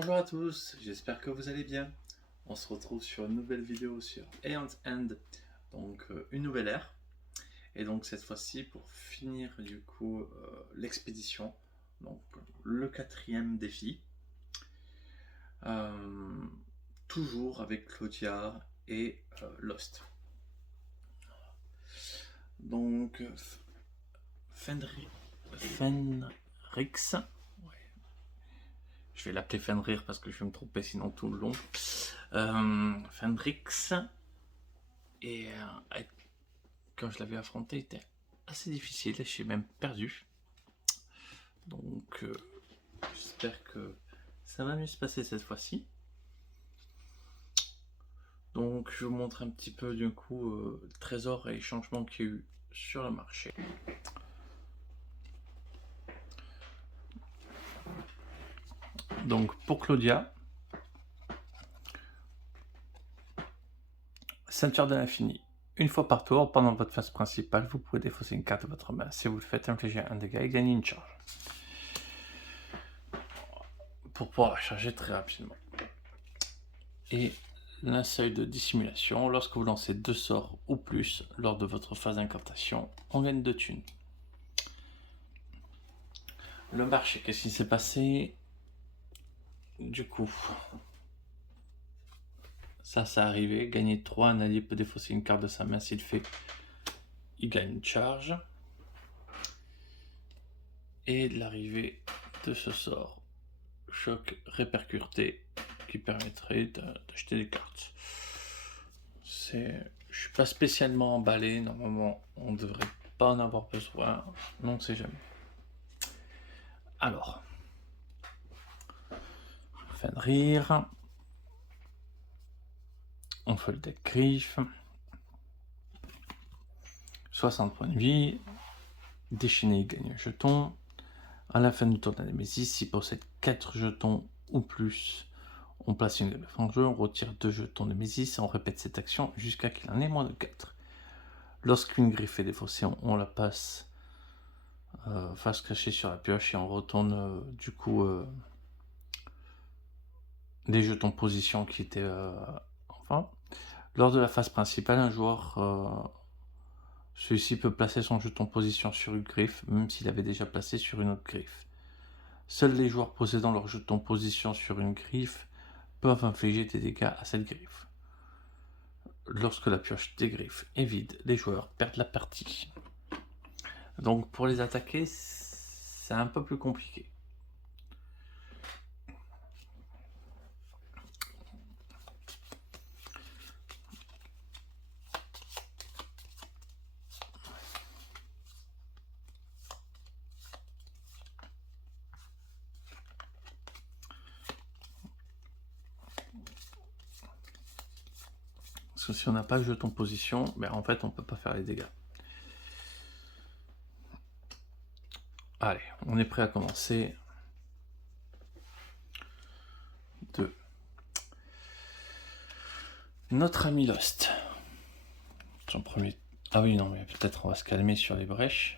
Bonjour à tous, j'espère que vous allez bien. On se retrouve sur une nouvelle vidéo sur Aeon's End, donc une nouvelle ère. Et donc cette fois-ci pour finir du coup l'expédition, donc le quatrième défi. Toujours avec Claudia et Lost. Donc Fenrix, je vais l'appeler Fenrir parce que je vais me tromper sinon tout le long. Fenrix, et quand je l'avais affronté, il était assez difficile, je suis même perdu. Donc j'espère que ça va mieux se passer cette fois-ci. Donc je vous montre un petit peu du coup le trésor et les changements qu'il y a eu sur le marché. Donc pour Claudia, ceinture de l'infini. Une fois par tour, pendant votre phase principale, vous pouvez défausser une carte de votre main. Si vous le faites, infligez un dégât et gagnez une charge. Pour pouvoir la charger très rapidement. Et un seuil de dissimulation. Lorsque vous lancez 2 sorts ou plus lors de votre phase d'incantation, on gagne 2 thunes. Le marché, qu'est-ce qui s'est passé? Du coup, ça arrivé. Gagner 3, un allié peut défausser une carte de sa main. S'il fait, il gagne une charge. Et l'arrivée de ce sort, choc répercuté, qui permettrait d'acheter des cartes. Je suis pas spécialement emballé. Normalement, on devrait pas en avoir besoin. Non, on sait jamais. Alors, Fenrir. On fait le deck griffe. 60 points de vie. Déchaîné, il gagne un jeton. À la fin du tour de la Némésis, s'il possède 4 jetons ou plus, on place une griffe en jeu, on retire 2 jetons de Némésis et on répète cette action jusqu'à qu'il en ait moins de 4. Lorsqu'une griffe est défaussée, on la passe face cachée sur la pioche et on retourne du coup les jetons position qui étaient enfin. Lors de la phase principale, un joueur celui-ci peut placer son jeton position sur une griffe, même s'il avait déjà placé sur une autre griffe. Seuls les joueurs possédant leur jeton position sur une griffe peuvent infliger des dégâts à cette griffe. Lorsque la pioche des griffes est vide, les joueurs perdent la partie. Donc pour les attaquer, c'est un peu plus compliqué. Parce que si on n'a pas le jeton position, ben en fait on peut pas faire les dégâts. Allez, on est prêt à commencer. 2. Notre ami Lost. Son premier... Ah oui, non, mais peut-être on va se calmer sur les brèches.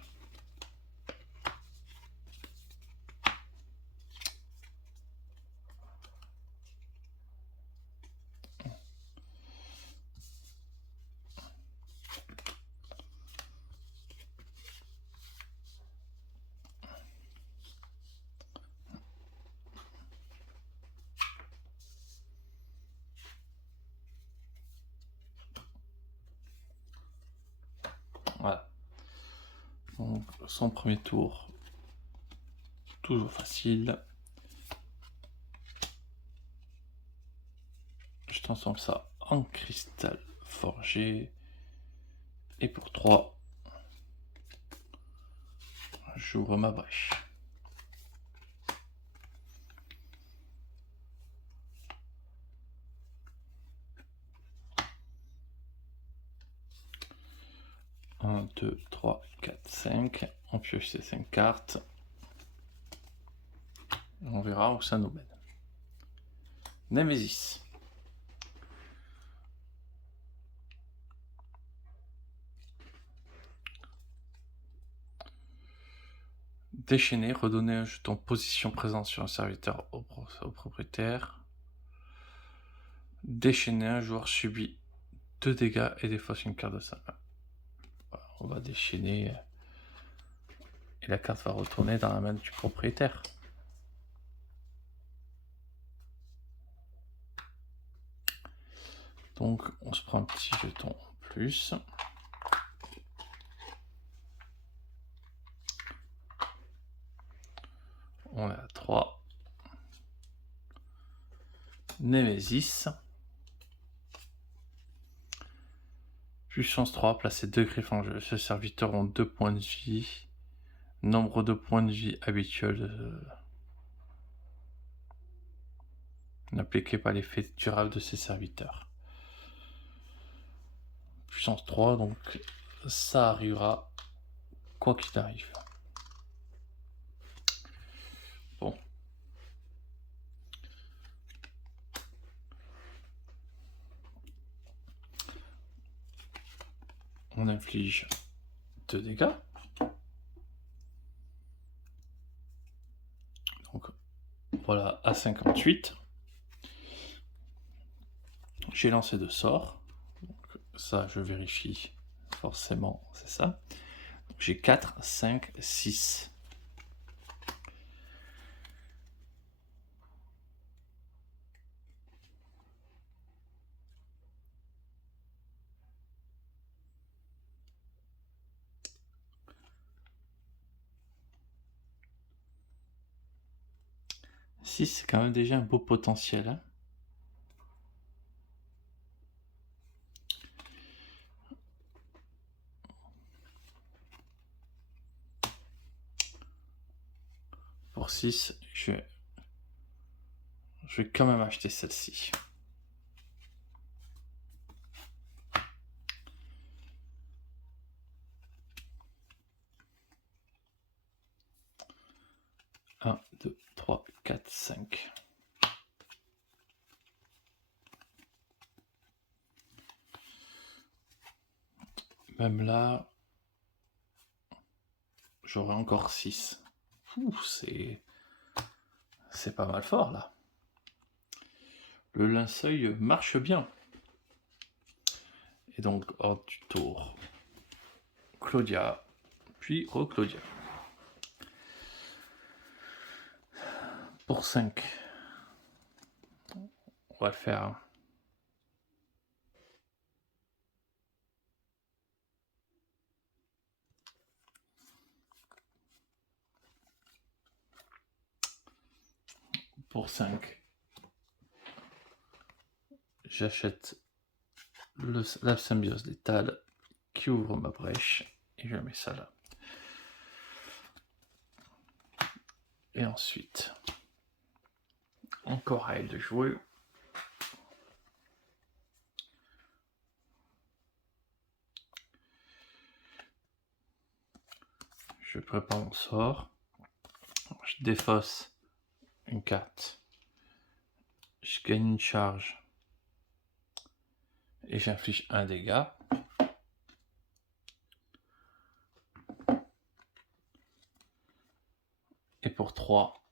Voilà. Donc, son premier tour, toujours facile. Je transforme ça en cristal forgé. Et pour 3, j'ouvre ma brèche. Un, 2, 3, 4, 5. On pioche ces 5 cartes. On verra où ça nous mène. Némésis. Déchaîner, redonner un jeton position présent sur un serviteur au propriétaire. Déchaîner, un joueur subit 2 dégâts et défausse une carte de sa main. Voilà, on va déchaîner et la carte va retourner dans la main du propriétaire. Donc on se prend un petit jeton en plus. On est à 3. Némésis. Puissance 3, placer 2 griffes en jeu. Ce serviteur ont 2 points de vie. Nombre de points de vie habituels n'appliquez pas l'effet durable de ces serviteurs. Puissance 3, donc ça arrivera quoi qu'il arrive. Bon. On inflige 2 dégâts. Donc voilà, à 58. J'ai lancé 2 sorts. Donc, ça, je vérifie forcément, c'est ça. J'ai 4, 5, 6. C'est quand même déjà un beau potentiel. Hein. Pour 6, je vais quand même acheter celle-ci. Un, 2, 3, 4, 5. Même là, j'aurai encore 6. C'est pas mal fort là. Le linceul marche bien. Et donc, hors du tour, Claudia, puis Claudia. Pour 5, on va le faire. Pour 5, j'achète la symbiose létale qui ouvre ma brèche et je mets ça là. Et ensuite, encore à elle de jouer. Je prépare mon sort. Je défausse une carte. Je gagne une charge. Et j'inflige un dégât. Et pour 3,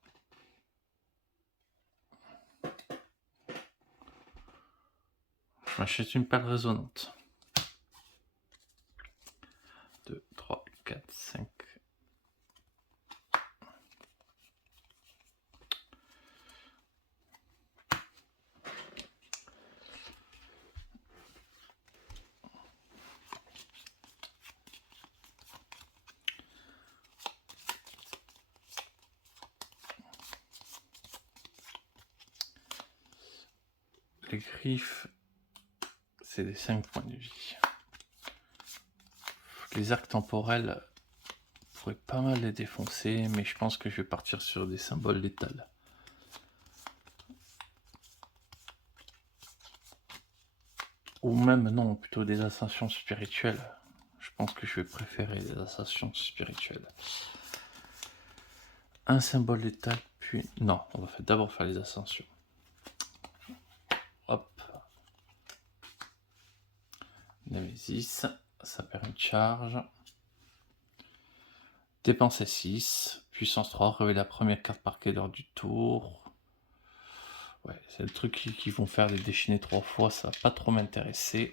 je m'achète une palle résonante. 2, 3, 4, 5. Les griffes, c'est des 5 points de vie. Les arcs temporels pourraient pas mal les défoncer, mais je pense que je vais partir sur des symboles létals. Ou même, non, plutôt des ascensions spirituelles. Je pense que je vais préférer les ascensions spirituelles. Un symbole létal, puis... Non, on va d'abord faire les ascensions. Hop. Némésis, ça perd une charge. Dépenser 6, puissance 3, révéler la première carte parquée lors du tour. Ouais, c'est le truc qui vont faire les déchaîner 3 fois, ça va pas trop m'intéresser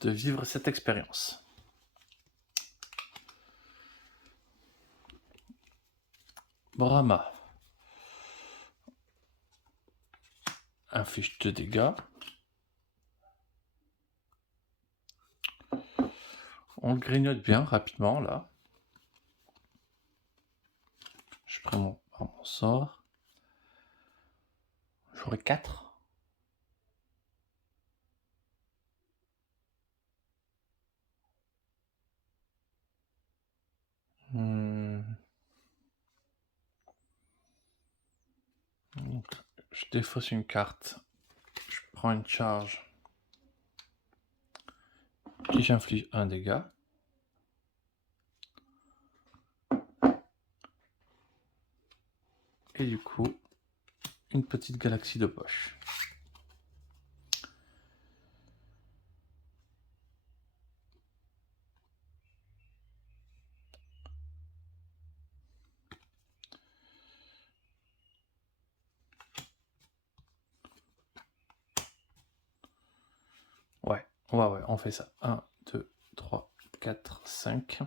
de vivre cette expérience. Brahma inflige 2 dégâts. On le grignote bien rapidement là. Je prends mon sort. J'aurai 4. Donc, je défausse une carte. Je prends une charge. Puis j'inflige un dégât. Et du coup, une petite galaxie de poche. Ouais, on fait ça. 1, 2, 3, 4, 5.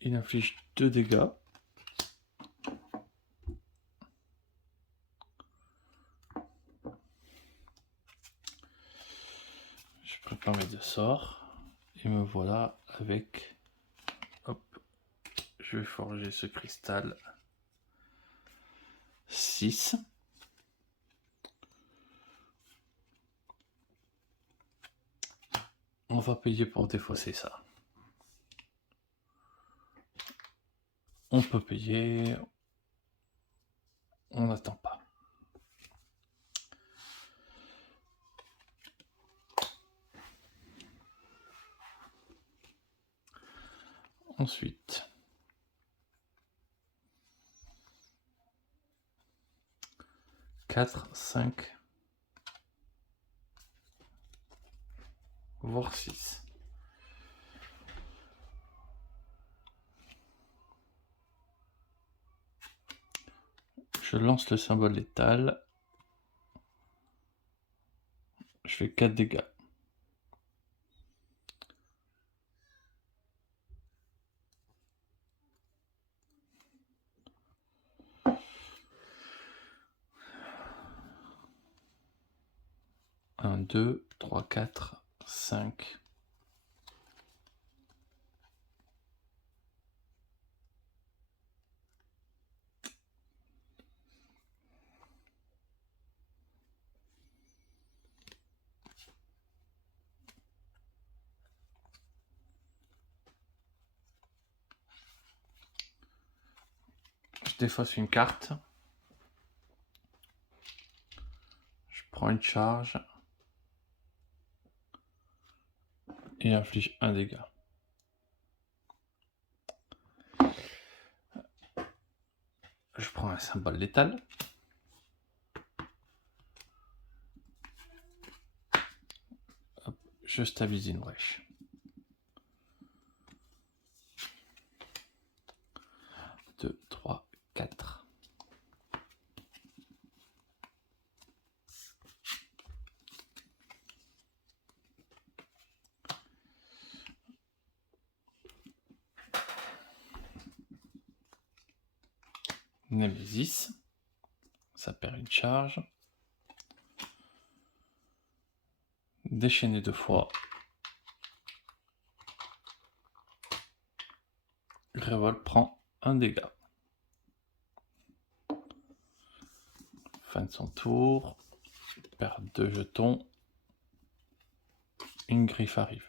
Il inflige 2 dégâts. Je prépare mes 2 sorts. Et me voilà avec... Hop. Je vais forger ce cristal. 6. On va payer pour défausser ça. On peut payer. On n'attend pas. Ensuite, quatre, 5, voire 6. Je lance le symbole létal. Je fais 4 dégâts. Un, 2, 3, 4, 5. Je défausse une carte. Je prends une charge. Et inflige un dégât. Je prends un symbole létal. Hop, je stabilise une brèche. 2, 3, 4. Némésis. Ça perd une charge. Déchaîner 2 fois. Révolte prend un dégât. Fin de son tour. Il perd 2 jetons. Une griffe arrive.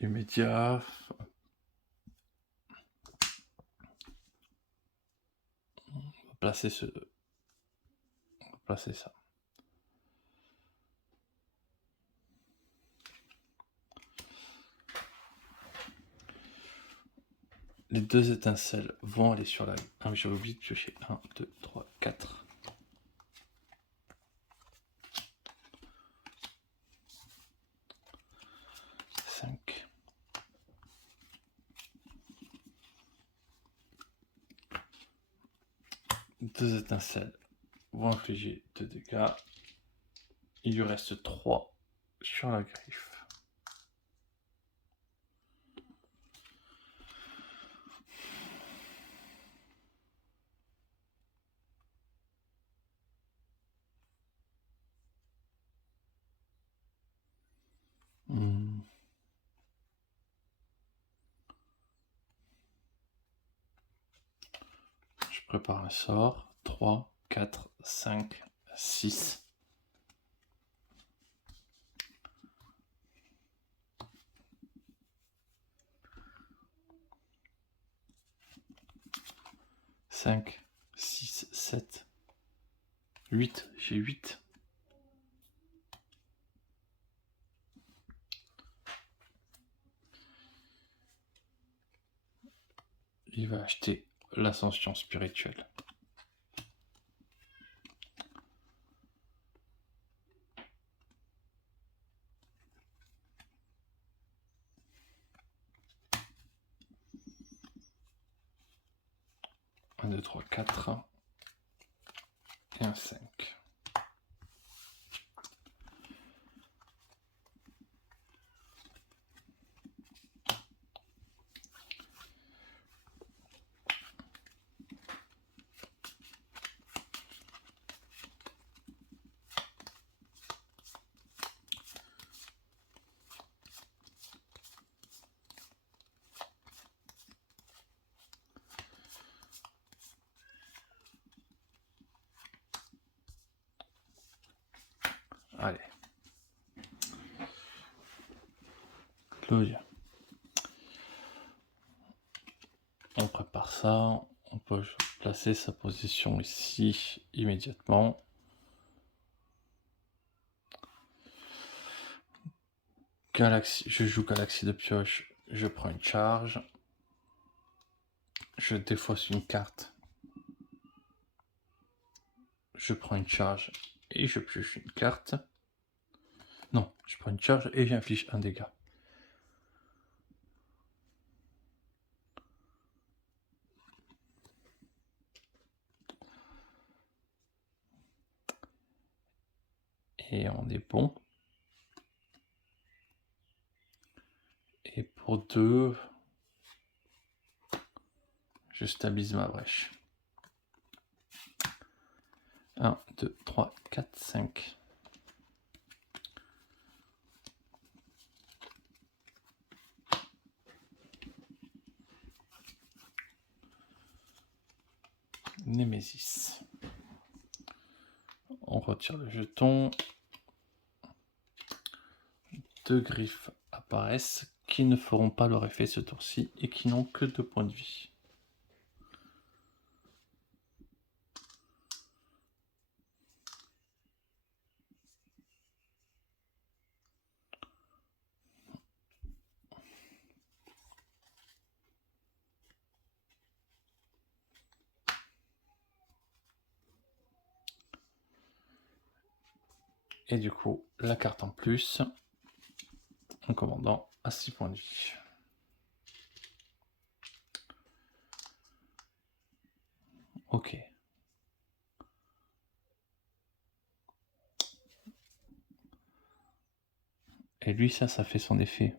Immédiat. On va placer ça. Les deux étincelles vont aller sur la... Ah mais j'avais oublié de piocher. 1, 2, 3, 4. Deux étincelles vont infliger 2 dégâts. Il lui reste 3 sur la griffe. Je prépare un sort. 3, 4, 5, 6. Cinq, 6, 7, 8. J'ai 8. Il va acheter l'ascension spirituelle. Un, 2, 3, 4. Et un 5. Allez. Claudia. On prépare ça. On peut placer sa position ici immédiatement. Galaxie. Je joue Galaxie de pioche. Je prends une charge. Je défausse une carte. Je prends une charge et je pioche une carte. Non, je prends une charge et j'inflige un dégât. Et on est bon. Et pour 2, je stabilise ma brèche. 1, 2, 3, 4, 5. Némésis. On retire le jeton. 2 griffes apparaissent qui ne feront pas leur effet ce tour-ci et qui n'ont que 2 points de vie. Et du coup, la carte en plus, en commandant à 6 points de vie. Ok. Et lui, ça fait son effet.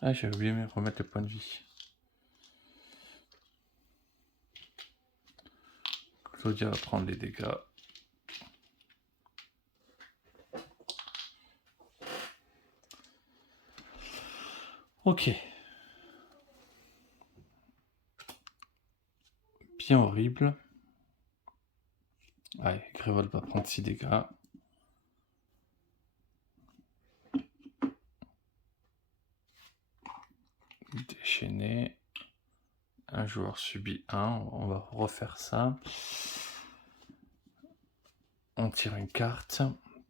Ah, j'ai oublié de remettre le point de vie. Claudia va prendre les dégâts. Ok. Bien horrible. Allez, Grévol va prendre 6 dégâts. Déchaîné. Un joueur subit 1. On va refaire ça. On tire une carte.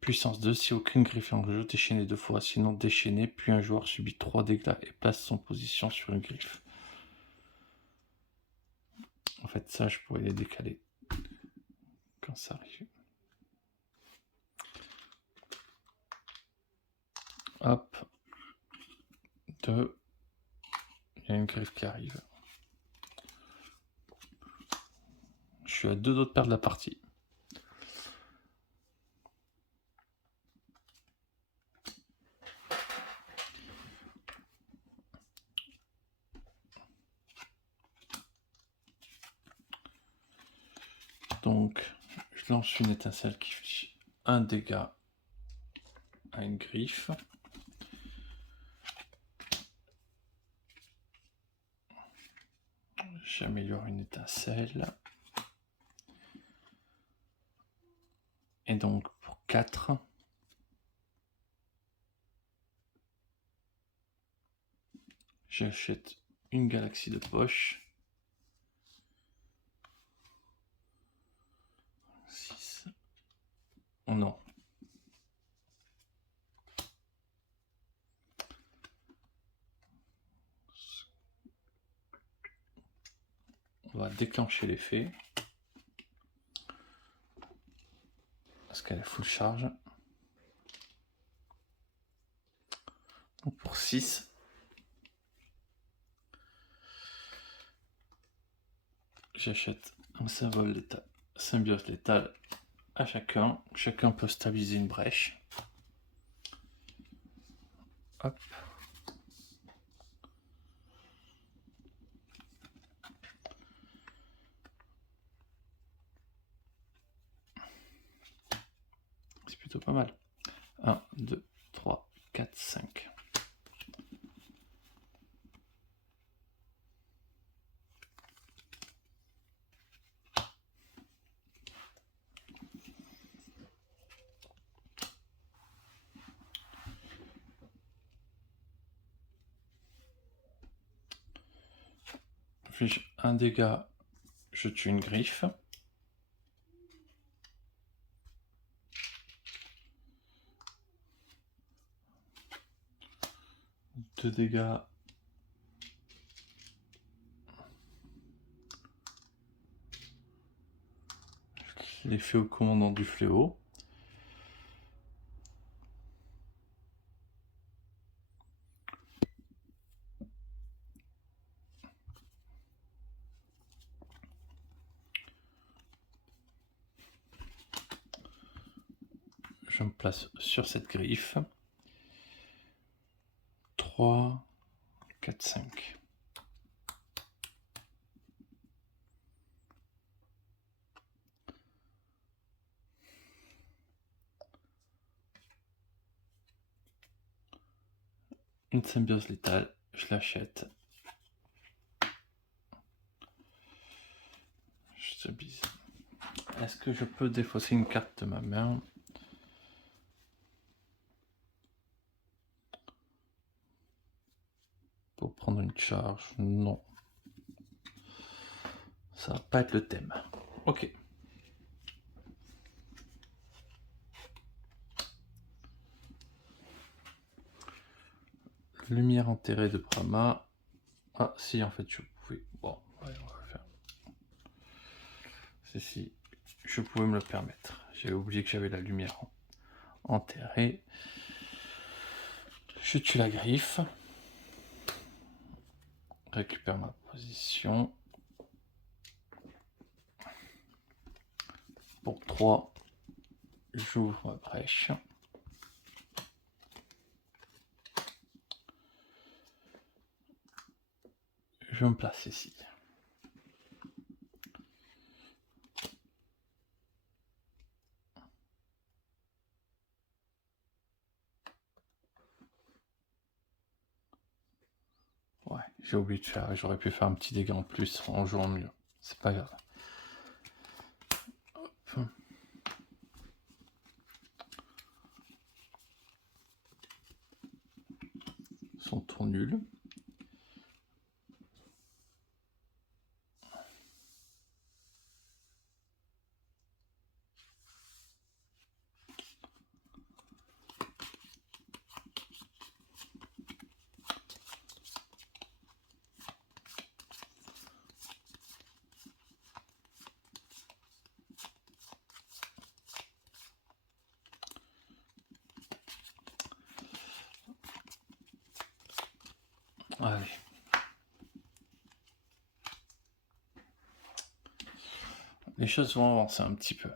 Puissance 2, si aucune griffe est en jeu, déchaînez 2 fois, sinon déchaînez, puis un joueur subit 3 dégâts et place son position sur une griffe. En fait, ça, je pourrais les décaler quand ça arrive. Hop. 2. Il y a une griffe qui arrive. Je suis à 2 doigts de perdre la partie. Donc, je lance une étincelle qui fait un dégât à une griffe. J'améliore une étincelle. Et donc, pour 4, j'achète une galaxie de poche. 6. Oh non. On va déclencher l'effet. Parce qu'elle est full charge. Donc pour 6. J'achète un symbole létal, symbiose létale à chacun. Chacun peut stabiliser une brèche. Hop. C'est plutôt pas mal. 1, 2, 3, 4, 5. Inflige un dégât, je tue une griffe. Deux dégâts. L'effet au commandant du fléau. Je me place sur cette griffe. 3, 4, 5. Une symbiose létale, je l'achète. Je stabilise. Est-ce que je peux défausser une carte de ma main? Pour prendre une charge? Non. Ça va pas être le thème. Ok. Lumière enterrée de Brahma. Ah si, en fait je pouvais. Bon, ouais, on va le faire. Si, je pouvais me le permettre. J'avais oublié que j'avais la lumière enterrée. Je tue la griffe. Récupère ma position. Pour 3, j'ouvre ma brèche. Je me place ici. Ouais, j'ai oublié de faire. J'aurais pu faire un petit dégât en plus en jouant mieux. C'est pas grave. Hop. Son tour nul. Allez. Les choses vont avancer un petit peu.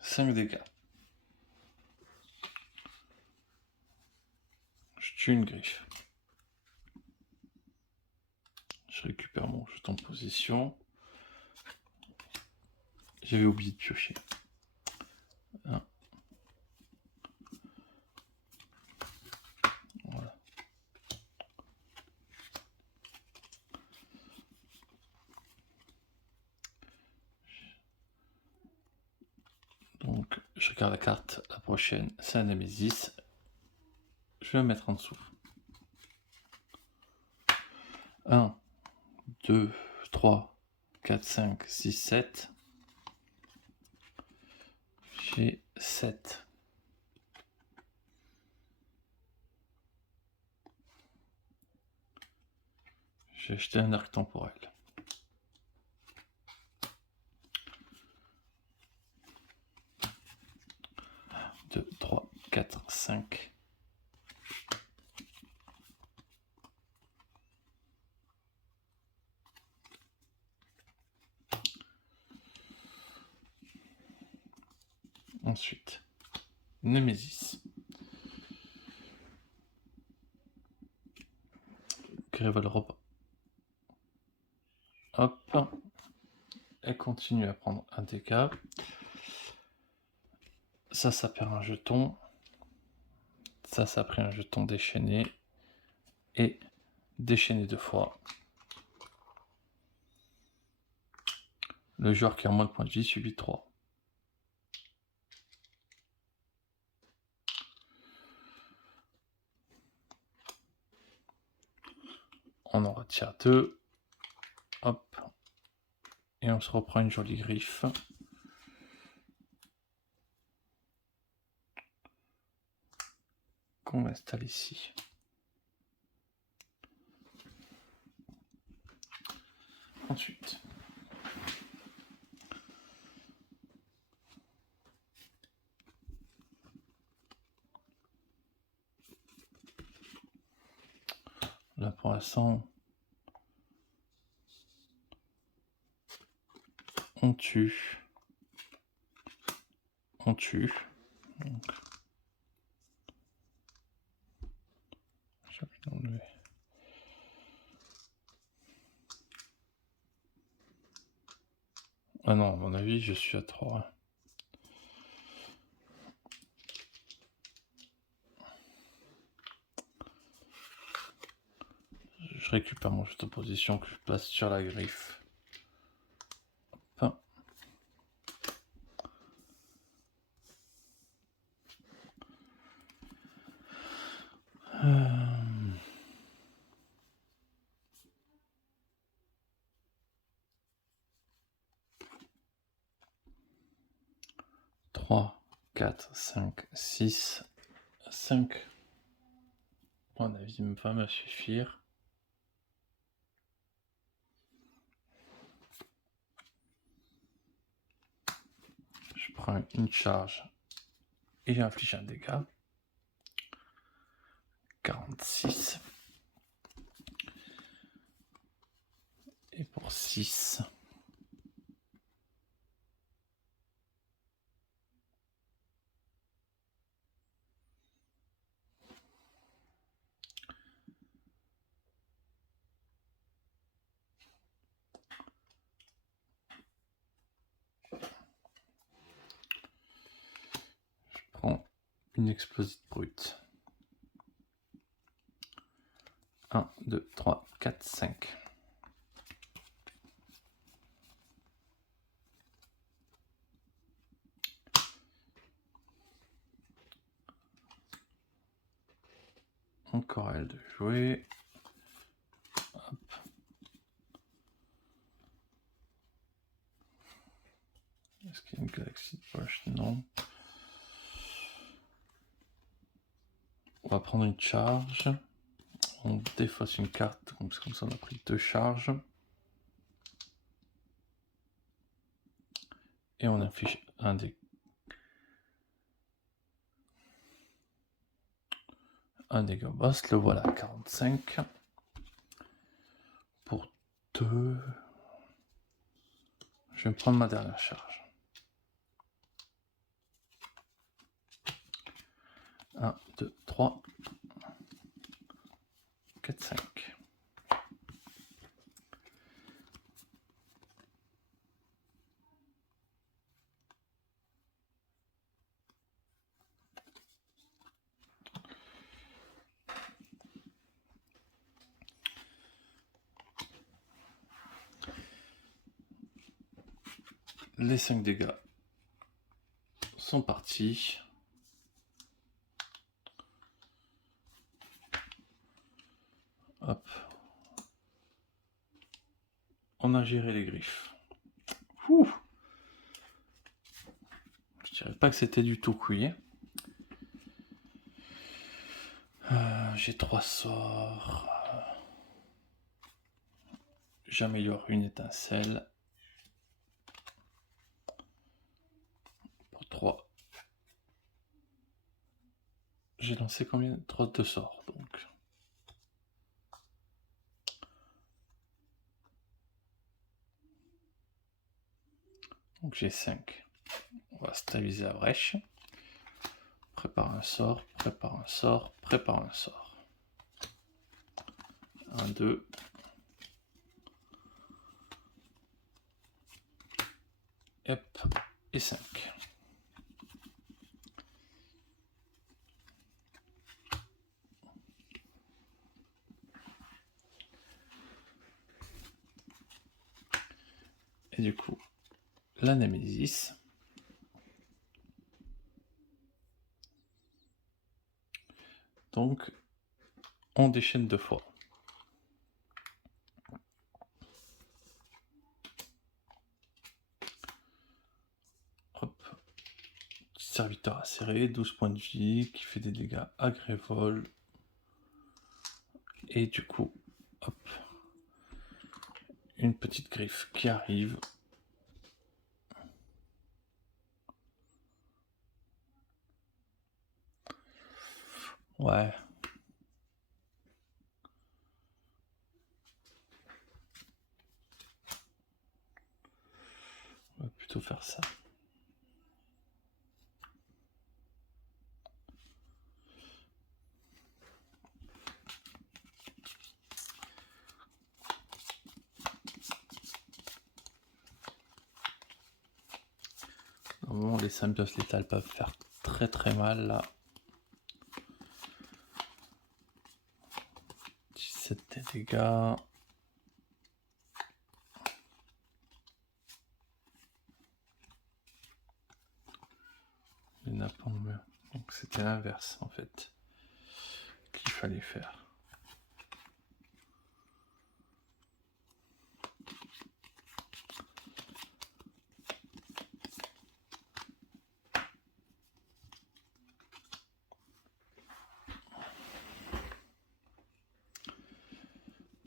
Cinq dégâts. Je tue une griffe. Je récupère mon jeton de position. J'avais oublié de piocher. 1. Voilà. Donc, je regarde la carte. La prochaine, c'est un Némésis. Je vais la mettre en dessous. 1, 2, 3, 4, 5, 6, 7. J'ai 7. J'ai acheté un arc temporel. 2, 3, 4, 5. Ensuite, Némésis. Grève le repas. Hop. Elle continue à prendre un dégât. Ça perd un jeton. Ça a pris un jeton déchaîné. Et déchaîné 2 fois. Le joueur qui a moins de points de vie subit 3. On en retire 2. Hop. Et on se reprend une jolie griffe. Qu'on installe ici. Ensuite, là pour l'instant, on tue. On tue. Donc, je vais l'enlever. Ah non, à mon avis, je suis à 3. Je récupère mon jeton de position que je place sur la griffe. Hop. 3, 4, 5, 6, 5. À mon avis, il va me suffire. Je prends une charge et j'inflige un dégât. 46. Et pour 6. Je prends une explosite brute. 1, 2, 3, 4, 5. Encore elle de jouer. Hop. Est-ce qu'il y a une galaxie de poche? Non. On va prendre une charge. On défausse une carte, comme ça on a pris 2 charges. Et on inflige un dégât. un dégât boss, le voilà, 45. Pour 2. Je vais me prendre ma dernière charge. 1, 2, 3, 4, 5. Les 5 dégâts sont partis. Hop. On a géré les griffes. Ouh. Je dirais pas que c'était du tout couillé. J'ai 3 sorts. J'améliore une étincelle. Pour 3. J'ai lancé combien? 3 de sorts, donc. Donc j'ai 5. On va stabiliser la brèche. Prépare un sort, prépare un sort, prépare un sort. 1, 2. Hop, et 5. Et du coup, la Némésis. Donc, on déchaîne 2 fois. Hop. Serviteur acéré, 12 points de vie, qui fait des dégâts agrévoles. Et du coup, hop. Une petite griffe qui arrive. Ouais. On va plutôt faire ça. Normalement, les symbioses létales peuvent faire très très mal là. 17 des dégâts. Il n'y en a pas en main. Donc c'était l'inverse en fait qu'il fallait faire.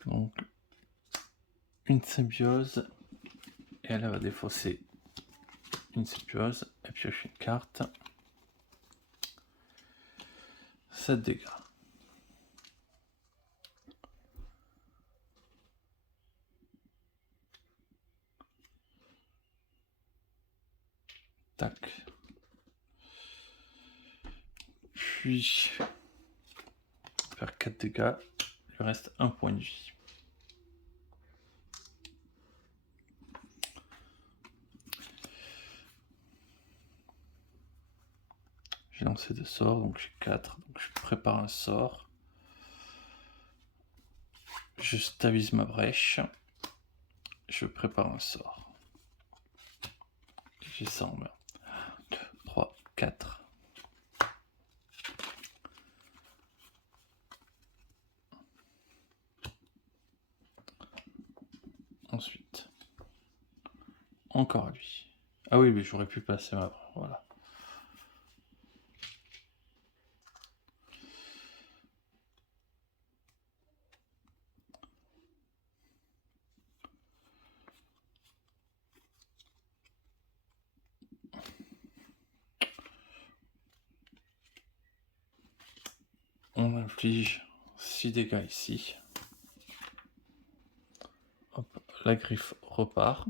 Donc une symbiose et elle va défausser une symbiose et piocher une carte. 7 dégâts. Tac. Puis faire 4 dégâts. Il lui reste 1 point de vie. J'ai lancé 2 sorts, donc j'ai 4. Donc je prépare un sort. Je stabilise ma brèche. Je prépare un sort. J'ai ça en main. 1, 2, 3, 4. Ensuite, encore lui. Ah oui, mais j'aurais pu passer ma... Voilà. On J'inflige 6 dégâts ici. Hop, la griffe repart.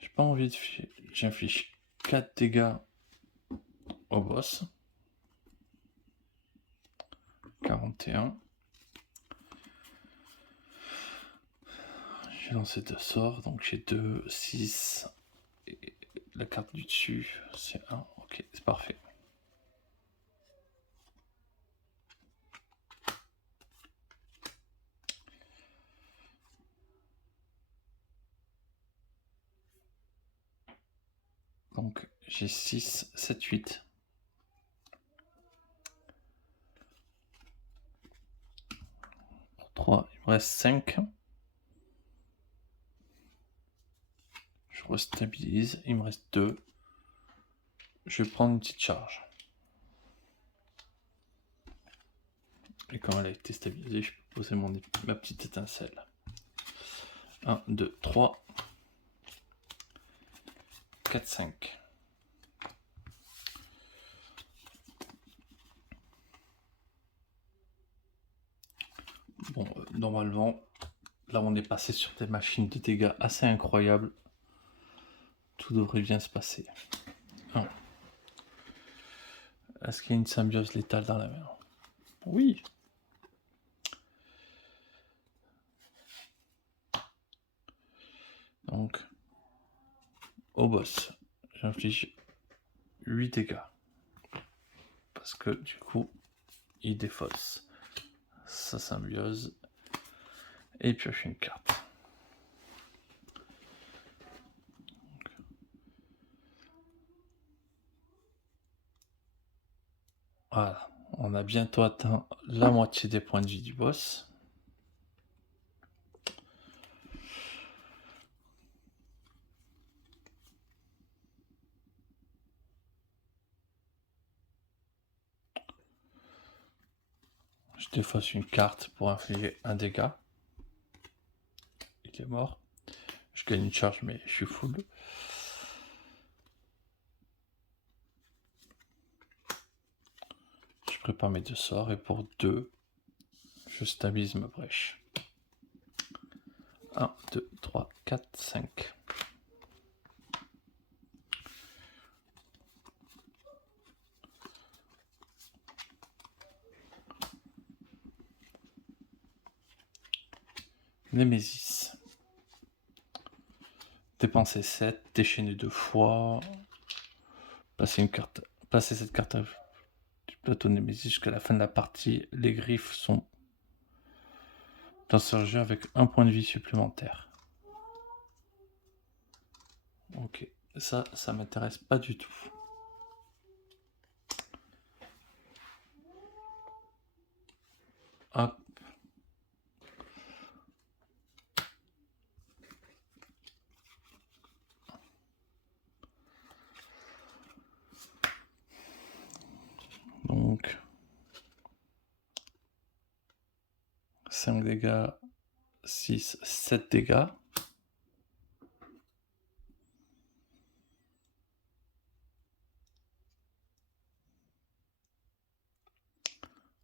J'ai pas envie de... J'inflige 4 dégâts au boss. 41. J'ai lancé 2 sorts, donc j'ai 2, 6. Et la carte du dessus, c'est 1. Ok, c'est parfait. Donc j'ai 6, 7, 8. Pour 3, il me reste 5. Je restabilise, il me reste 2. Je vais prendre une petite charge. Et quand elle a été stabilisée, je peux poser ma petite étincelle. 1, 2, 3, 4, 5. Bon, normalement, là on est passé sur des machines de dégâts assez incroyables. Tout devrait bien se passer. Oh. Est-ce qu'il y a une symbiose létale dans la main? Oui. Donc, au boss, j'inflige 8 dégâts. Parce que du coup, il défausse sa symbiose et pioche une carte. Voilà, on a bientôt atteint la moitié des points de vie du boss. Je défausse une carte pour infliger un dégât. Il est mort. Je gagne une charge, mais je suis full. Je prépare mes 2 sorts et pour 2, je stabilise ma brèche. 1, 2, 3, 4, 5. Némésis. Dépenser 7, déchaîner 2 fois. Passer cette carte du plateau Némésis jusqu'à la fin de la partie. Les griffes sont dans ce jeu avec 1 point de vie supplémentaire. Ok, ça m'intéresse pas du tout. Hop. Donc 5 dégâts, 6, 7 dégâts.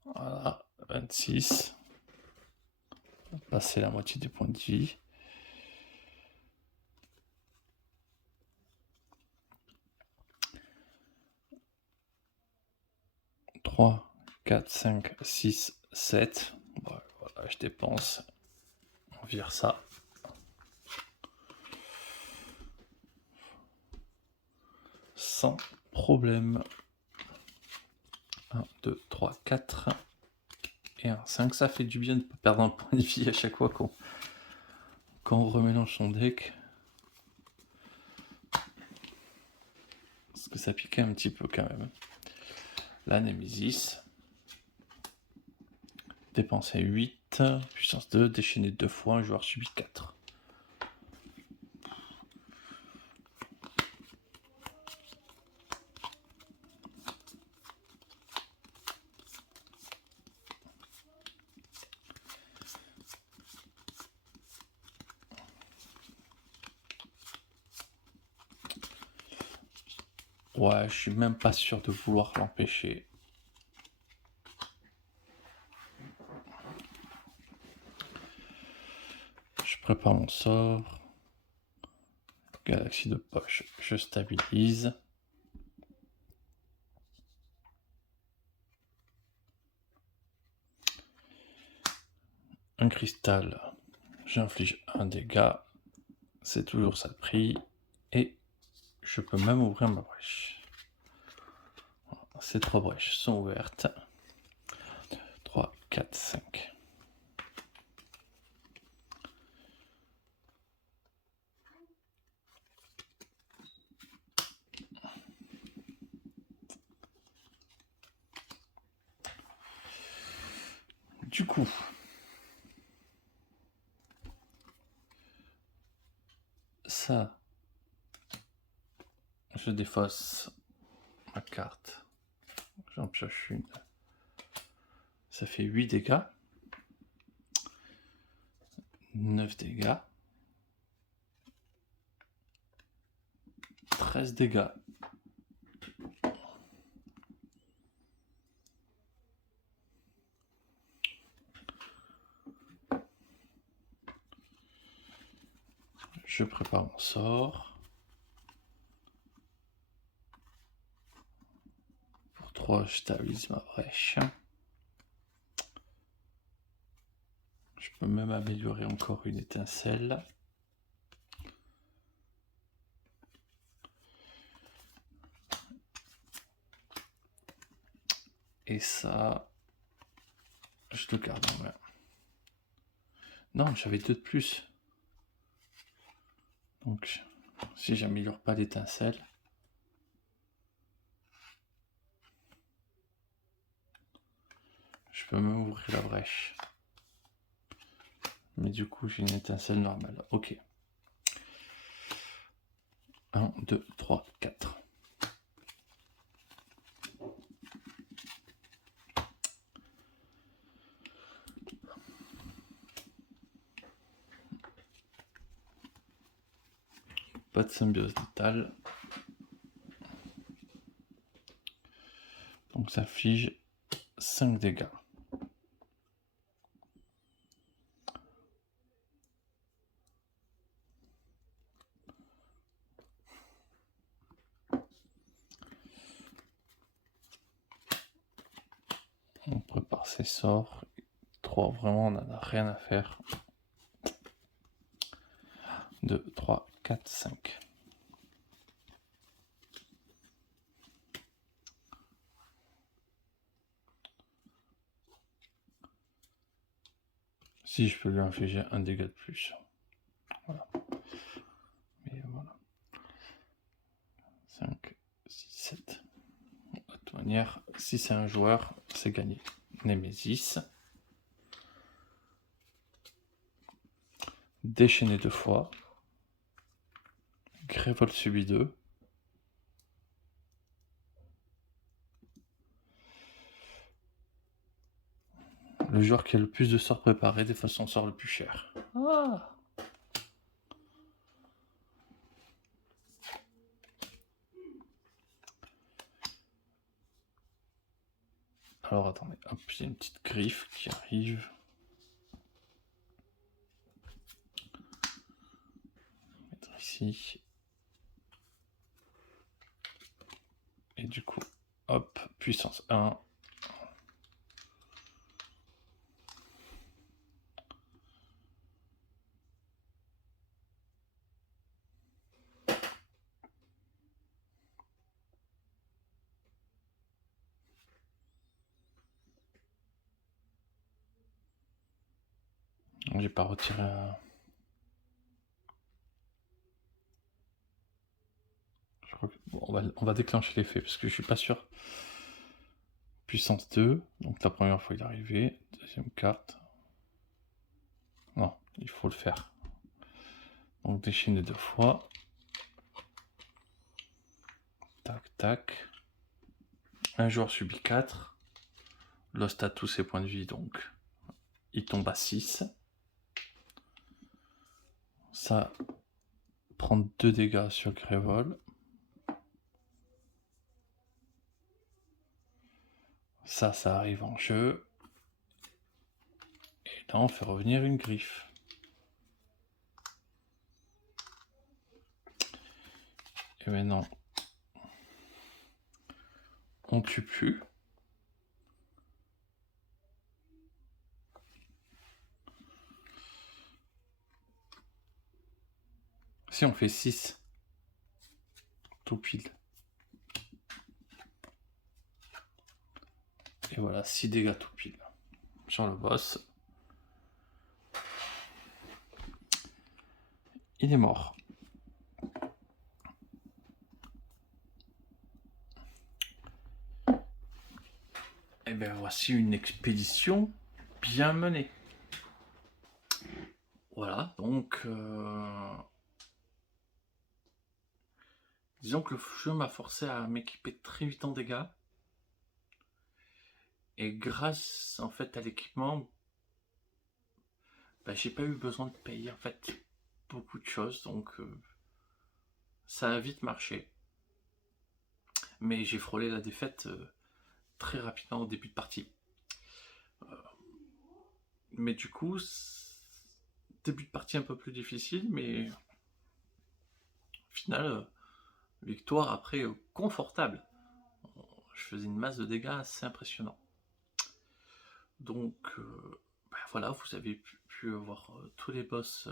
Voilà, 26. Passer la moitié des points de vie. « 3, 4, 5, 6, 7. Bon, voilà, je dépense. On vire ça. Sans problème. 1, 2, 3, 4. Et un 5. Ça fait du bien de ne pas perdre un point de vie à chaque fois quand on remélange son deck. Parce que ça piquait un petit peu quand même. La Némésis. Dépenser 8. Puissance 2. Déchaîner 2 fois. Un joueur subit 4. Ouais, je suis même pas sûr de vouloir l'empêcher. Je prépare mon sort. Galaxie de poche, je stabilise. Un cristal, j'inflige un dégât. C'est toujours ça de prix. Et je peux même ouvrir ma brèche. Ces 3 brèches sont ouvertes. 3, 4, 5. Du coup, ça, je défausse ma carte. J'en pioche une. Ça fait 8 dégâts. 9 dégâts. 13 dégâts. Je prépare mon sort. Pour 3, je stabilise ma brèche. Je peux même améliorer encore une étincelle. Et ça, je le garde en main. Non, j'avais 2 de plus. Donc, si j'améliore pas l'étincelle, je peux même ouvrir la brèche. Mais du coup, j'ai une étincelle normale. Ok. 1, 2, 3, 4. Pas de symbiose létale. Donc ça fige 5 dégâts. On prépare ses sorts. 3, vraiment, on n'en a rien à faire. 2, 3, 4, 5. Si je peux lui infliger un dégât de plus. Voilà. Mais voilà. 5, 6, 7. De toute manière, si c'est un joueur, c'est gagné. Némésis. Déchaîné 2 fois. Grévol subit 2. Le joueur qui a le plus de sorts préparés défausse son sort le plus cher. Ah. Alors attendez, hop, j'ai une petite griffe qui arrive. Mettre ici. Et du coup, hop, puissance 1. J'ai pas retiré un... Je crois que... Bon, on va déclencher l'effet parce que je suis pas sûr. Puissance 2, donc la première fois il est arrivé. Deuxième carte. Non, il faut le faire. Donc déchaîner 2 fois. Tac, tac. Un joueur subit 4. Lost a tous ses points de vie, donc il tombe à 6. Ça prend 2 dégâts sur Grévol. Ça arrive en jeu. Et là, on fait revenir une griffe. Et maintenant, on tue plus. Si on fait 6, tout pile. Et voilà, 6 dégâts tout pile sur le boss. Il est mort. Et bien voici une expédition bien menée. Voilà, donc disons que le jeu m'a forcé à m'équiper très vite en dégâts. Et grâce en fait à l'équipement, j'ai pas eu besoin de payer en fait beaucoup de choses, donc ça a vite marché. Mais j'ai frôlé la défaite très rapidement au début de partie. Mais du coup, début de partie un peu plus difficile, mais au final, victoire après confortable. Je faisais une masse de dégâts assez impressionnant. Donc voilà, vous avez pu voir tous les boss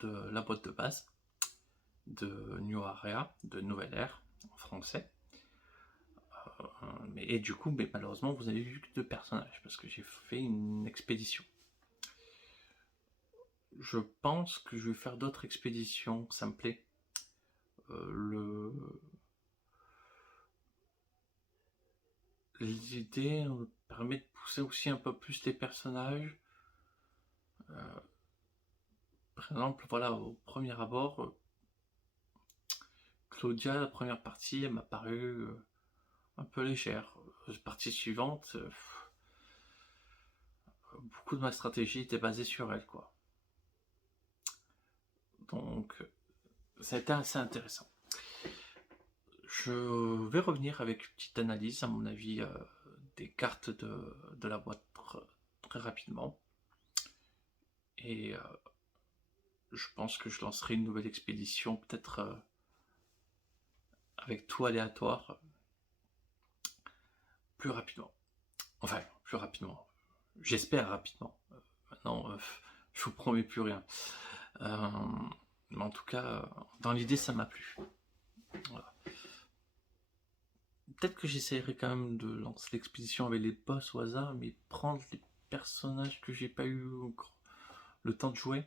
de la boîte de base de New Area, de Nouvelle Ère en français. Et du coup, malheureusement, vous avez vu que 2 personnages parce que j'ai fait une expédition. Je pense que je vais faire d'autres expéditions, ça me plaît. L'idée me permet de pousser aussi un peu plus les personnages. Par exemple, voilà, au premier abord, Claudia, la première partie, elle m'a paru un peu légère. Partie suivante, beaucoup de ma stratégie était basée sur elle, quoi. Donc, ça a été assez intéressant. Je vais revenir avec une petite analyse, à mon avis, des cartes de la boîte très rapidement. Et je pense que je lancerai une nouvelle expédition, peut-être avec tout aléatoire, plus rapidement. Enfin, plus rapidement. J'espère rapidement. Maintenant, je vous promets plus rien. Mais en tout cas, dans l'idée, ça m'a plu. Voilà. Peut-être que j'essayerai quand même de lancer l'expédition avec les boss au hasard, mais prendre les personnages que j'ai pas eu le temps de jouer,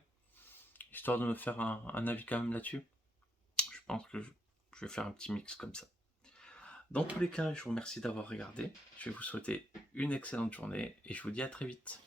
histoire de me faire un avis quand même là-dessus. Je pense que je vais faire un petit mix comme ça. Dans tous les cas, je vous remercie d'avoir regardé. Je vais vous souhaiter une excellente journée et je vous dis à très vite.